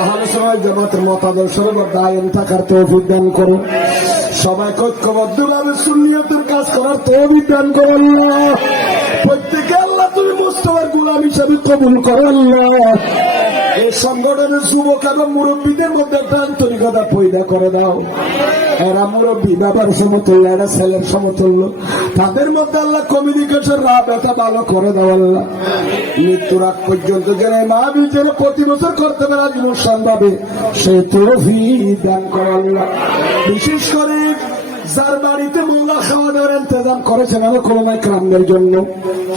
আহলে সময় জামাতের মতাদর্শের উপর দায়ন থাকার তৌফিক দান করুন। সবাই ঐক্যবদ্ধভাবে সুন্নিয়তের কাজ করার তৌফিক দান করুন প্রত্যেকে আল্লাহ তুমি মুস্তফার গুলাম হিসাবে কবুল করো আল্লাহ। এই সংগঠনের যুবক এবং মুরব্বীদের মধ্যে আন্তরিকতা পয়দা করে দাও। এরা মুরব্বী বাবার সমতুল্য, এরা ছেলের সমতুল্য। তাদের মধ্যে আল্লাহ কমিউনিকেশন রাব এটা ভালো করে দাও আল্লাহ। মৃত্যুর আগ পর্যন্ত যেন মা বিজের প্রতি বছর করতে পারে অনুষ্ঠান পাবে সে তরফি দান করে আল্লাহ। বিশেষ করে যার বাড়িতে মোল্লা খাওয়া দাওয়ার ইন্তজাম করেছেন, আমি করোনা ক্রামদের জন্য,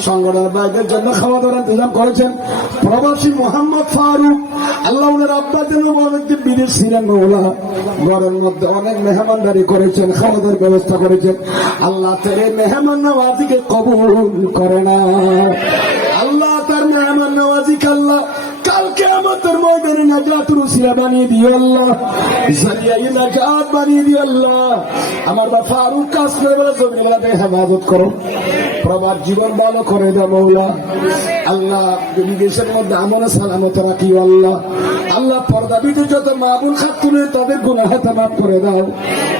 সংগঠনের বাইদের জন্য খাওয়া দাওয়ার ইন্তজাম করেছেন। প্রবাসী মোহাম্মদ ফারুক আল্লাহ যেন অনেকদিন বিদেশ ছিলেন ওলা ঘরের মধ্যে অনেক মেহমানদারি করেছেন খাওয়াদের ব্যবস্থা করেছেন। আল্লাহ তেরে মেহমান নওয়াজিকে কবুল করে না। আল্লাহ তার মেহমান নওয়াজিকে আল্লাহ আমাদের ময়দানে নাজাত রুসিলা বানিয়ে দিও আল্লাহ। জালিয়াই নাজাত বানিয়ে দিও আল্লাহ। আমার বা ফারুক কাজ বলে জমিলাতে হেফাজত করো। প্রবাদ জীবন ভালো করে দাও মৌলা। আল্লাহ বিদেশের মধ্যে আমন সালামত রাখিও আল্লাহ। আল্লাহ পর্দাবিতে যত মা বোন খাতুনে তাদের গুণা হাতে মাফ করে দাও।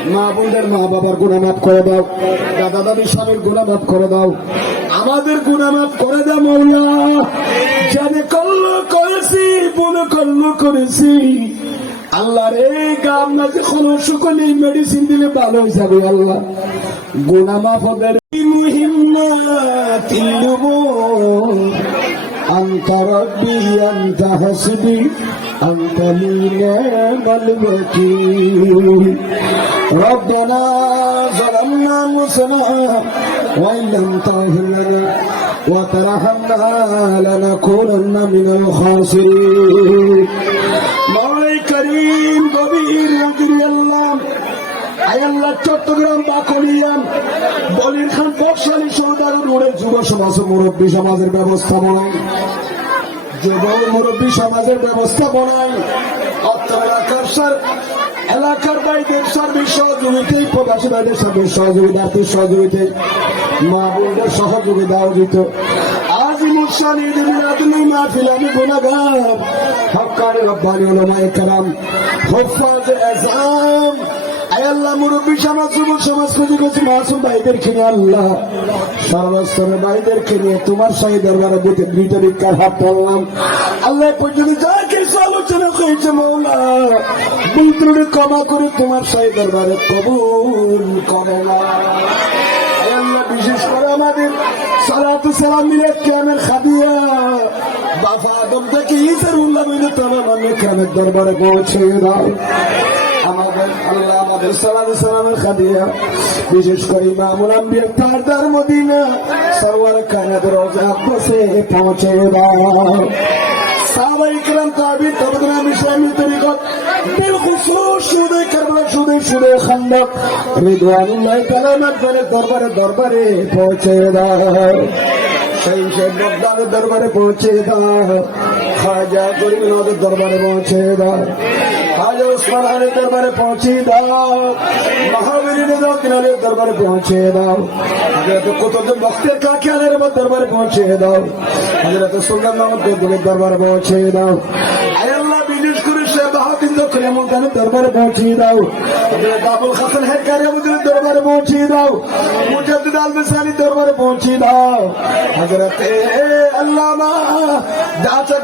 মা মা বাবার গুণা মাফ করে দাও। দাদা দাদি স্বামীর গুণা মাফ করে দাও। আমাদের গুণামাপ করে দে মৌলা। যারে কল্ল করেছি বোন কল্ল করেছি। আল্লাহ রে গাম না যে কোনো মেডিসিন দিলে ভালো হয়ে যাবে আল্লাহ। গুণামাপ হবে মুহিম্মাতিল আন্তা রব্বি أنت لي نعم الوكيل ربنا ظلمنا أنفسنا وإن لم تغفر لنا وترحمنا لنكونن من الخاسرين مولاي كريم গভীর নজরি আল্লাহ আয়াল্লাহ চট্টগ্রাম বাকলিয়ান বলির খান বর্ষালী সৌদাগর রোডের যুব সমাজ ও মুরব্বী সমাজের ব্যবস্থাপনায় যুব মুরব্বী সমাজের ব্যবস্থাপনায় অত্র এলাকার সার এলাকার বাইদের সার্বিক সহযোগিতায় প্রবাসী বাইদের সার্বিক সহযোগিতা আর্থিক সহযোগিতায় মা বোনদের সহযোগিতা অর্জিত। আজি আমি গুনাহগার হক্কানি রব্বানি, উলামায়ে কেরাম হুফাজ এজাম আল্লাহ মুরব্বী, সমাজ যুব সমাজ খুঁজে গেছি মাসুম ভাইদেরকে নিয়ে আল্লাহ সর্বস্তরের ভাইদেরকে নিয়ে তোমার সাহি দরবারে দিতে বিতরিকার হাত পড়লাম আল্লাহ পর্যন্ত যা কিছু আলোচনা হয়েছে মৌলা বিতরণে ক্ষমা করে তোমার সাহি দরবারে কবুল করে না। বিশেষ করে আমাদের সালাতু সালাম মিলে কেমন খাদিয়া, বাবা আদম থেকে ইসার উল্লাহ মিলে তোমার মানে কেমন দরবারে পৌঁছে দাও। আমাদের আল্লাহ আমাদের সালাম সালামের খাদিয়া। বিশেষ করে ইমামুল আম্বিয়া তারদার মদিনা সরওয়ার কানাত রোজা বসে পৌঁছে দাও দরবারে দরবারে পৌঁছে দাও সেই সে দরবারে পৌঁছে দাও খাজা গরিবের দরবারে পৌঁছে দাও। খাজা উসমান আলীর দরবারে পৌঁছে দাও। মহাবীর নিজামুদ্দিনের দরবারে পৌঁছে দাও। হযরত কুতুবুদ্দিন বখতিয়ার কাকিয়ানের দরবারে পৌঁছে দাও। হযরত সুলতান বেদুলের দরবারে পৌঁছে দাও। মুলতানের দরবারে পৌঁছিয়ে দাও। আবুল হাসান হেকারি আমাদের দরবারে পৌঁছিয়ে দাও। মুজাদ্দিদ আল মিসানি দরবারে পৌঁছিয়ে দাও। হযরত আল্লামা দাচা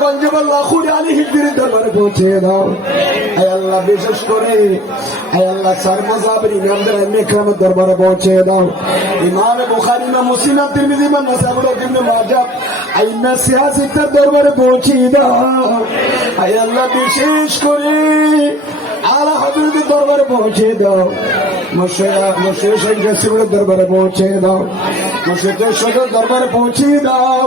দরবারে পৌঁছিয়ে দাও। আল্লাহ, বিশেষ করে আল্লাহ সর্বজাবের ইমামদের মেকরামের দরবারে পৌঁছে দাও। ইমাম বুখারী ইমাম মুসলিম তিরমিজি ইমাম নাসাই ইবনে মাজাহ আইনা সিয়াসিতের দরবারে পৌঁছে দাও। আল্লাহ, বিশেষ করে আলা হযরতের দরবারে পৌঁছে দাও। জাসিমের দরবারে পৌঁছে দাও। মশায়া সদর দরবারে পৌঁছে দাও।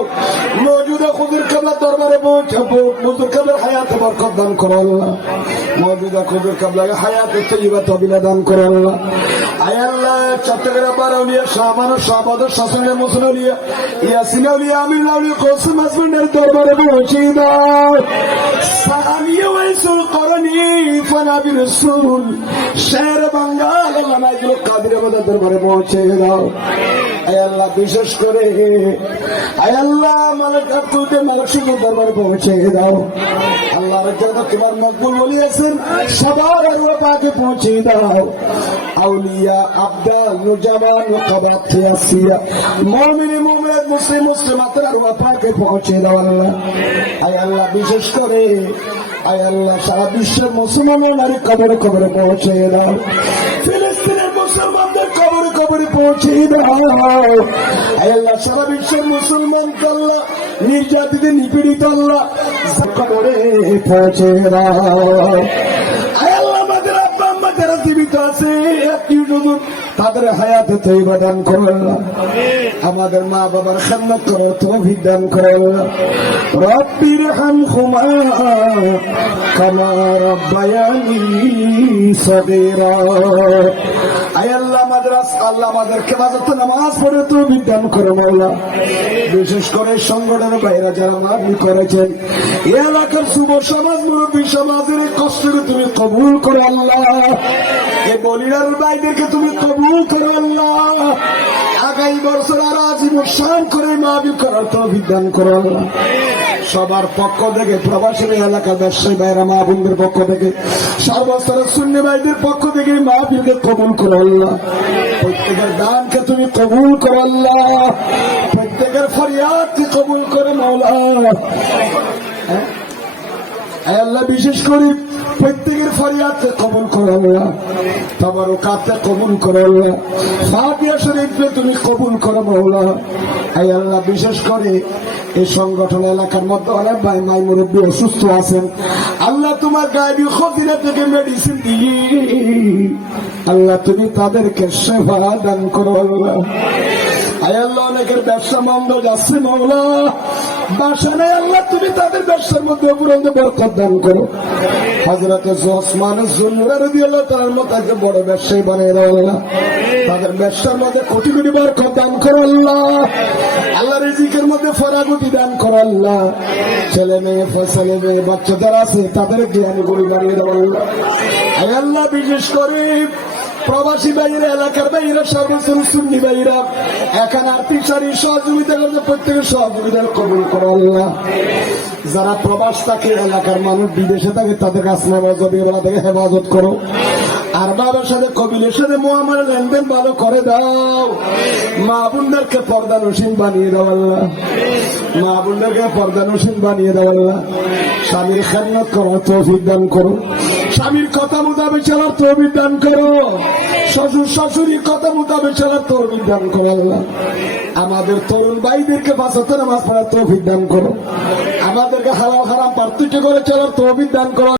মৌজুদা খুদুর কাবলার দরবারে পৌঁছে মুজুর কাবলার হায়াত বরকত দান করো আল্লাহ। মৌজুদা খুদুর কাবলার হায়াত তৈবা তবিলা দান করো আল্লাহ আয় আল্লাহ চট্টগ্রাম বারাউলিয়া শাহমানা শাহবাদর শাসনের মুসলিয়া ইয়াসিন আউলিয়া, আমিন আউলিয়া, কসম হাসবেন্ডের দরবারে পৌঁছে দাও সামিয়া ওয়াইসুল করনি ফানাবি রসুল শের বাঙ্গাল নামাইগুলো কাদির দরবারে পৌঁছে দাও আল্লাহ, বিশেষ করে। আল্লাহ তুইতে মালিক সিংহ দরবারে পৌঁছে দাও। আল্লাহর জন্য তোমার মকবুল বলিয়েছেন সবার আল্লাহ পাকে পৌঁছে দাও। আউলিয়া আব্দাল নুজামান কাবাতে আসিয়া মুমিন মুমিন, মুসলিম মুসলিমাতের আল্লাহ পাকে পৌঁছে দাও আল্লাহ। আয় আল্লাহ, বিশেষ করে। আয় আল্লাহ, সারা বিশ্বের মুসলমান নারী কবরে কবরে পৌঁছে দাও। ফিলিস্তিনের মুসলমানদের কবরে কবরে পৌঁছে দাও সারা বিশ্বের মুসলমান আল্লাহ, নির্যাতিত নিপীড়িত কবরে পৌঁছে তাদের হায়াতে দান আমাদের মা বাবার খান্নাত করার তৌফিক দান রব্বির হাম হুমা, কামা রব্বায়ানি আয় আল্লাহ আমাদের আল্লাহ আমাদেরকে বাজাতে নামাজ পড়ে তো বিজ্ঞান করে মাওলা। বিশেষ করে সংগঠনের বাইরে যারা মারবি করেছেন এলাকার যুব সমাজ, মুরব্বী সমাজের কষ্টকে তুমি কবুল করো আল্লাহ। এ বলিরার বাইদেরকে তুমি কবুল করো আল্লাহ। আগামী বছর আর শান করে মাহবি করার তো বিজ্ঞান করো সবার পক্ষ থেকে প্রবাসী এলাকার ব্যবসায়ী ভাইরা মা বোনদের পক্ষ থেকে, সর্বস্তরের শূন্য ভাইদের পক্ষ থেকে মা বোনকে কবুল করো প্রত্যেকের দানকে তুমি কবুল করো প্রত্যেকের ফরিয়াদকে কবুল করে মাওলা। হ্যাঁ? আল্লাহ, বিশেষ করে প্রত্যেকের ফরিয়াদকে কবুল করো আল্লাহ। তোমার কবুল করো আল্লাহ। ফাতিয়া শরীফকে তুমি কবুল করো মাওলা। আয় আল্লাহ, বিশেষ করে এই সংগঠন এলাকার মধ্যে অনেক ভাই, মাই মুরব্বী অসুস্থ আছেন। আল্লাহ তোমার গায়ে খতিরা থেকে মেডিসিন দিয়ে আল্লাহ তুমি তাদেরকে সেবা দান করো আল্লাহ। আয় আল্লাহ, অনেকের ব্যবসা মন্দ যাচ্ছে মৌলা। বাসা নেই আল্লাহ, তুমি তাদের ব্যবসার মধ্যে উপরন্ত বরকত দান করো। হাজরাতে ওসমান জুমরা রবি আল্লাহ তার মতো একটা বড় ব্যবসায়ী বানিয়ে দাও আল্লাহ। তাদের ব্যবসার মধ্যে কোটি কোটি বরকত দান করো আল্লাহ। আল্লাহ রিজিকের মধ্যে ফরাগুটি দান করো আল্লাহ। ছেলে মেয়ে ছেলে মেয়ে বাচ্চা আছে তাদের জ্ঞান গুলি বানিয়ে দাও আল্লাহ। আল্লাহ, বিশেষ করে প্রবাসী বাইরে এলাকার বাইরে সর্বস্তর সুন্নি বাইরা এখন আর সারি সহযোগিতা করতে প্রত্যেকের সহযোগিতা কবুল করো যারা প্রবাস থাকে, এলাকার মানুষ বিদেশে থাকে, তাদের কাছে মজবিরা থেকে হেফাজত করো। আর বাবার সাথে কবিলের সাথে মোহামের লেনদেন ভালো করে দাও। মা বোনদেরকে পর্দা নসীন বানিয়ে দাও আল্লাহ। মা বোনদেরকে পর্দা নসীন বানিয়ে দাও স্বামীর খেদমত করো, তৌফিক দান করো। স্বামীর কথা মোতাবেক চলার তৌফিক দান করো। শ্বশুর শাশুড়ির কথা মোতাবেক চলার তৌফিক দান করো আল্লাহ। আমাদের তরুণ ভাইদেরকে বাঁচাতে নামাজ পড়ার তৌফিক দান করো। আমাদেরকে হালাল হারাম পার্থক্য করে চলার তৌফিক দান করো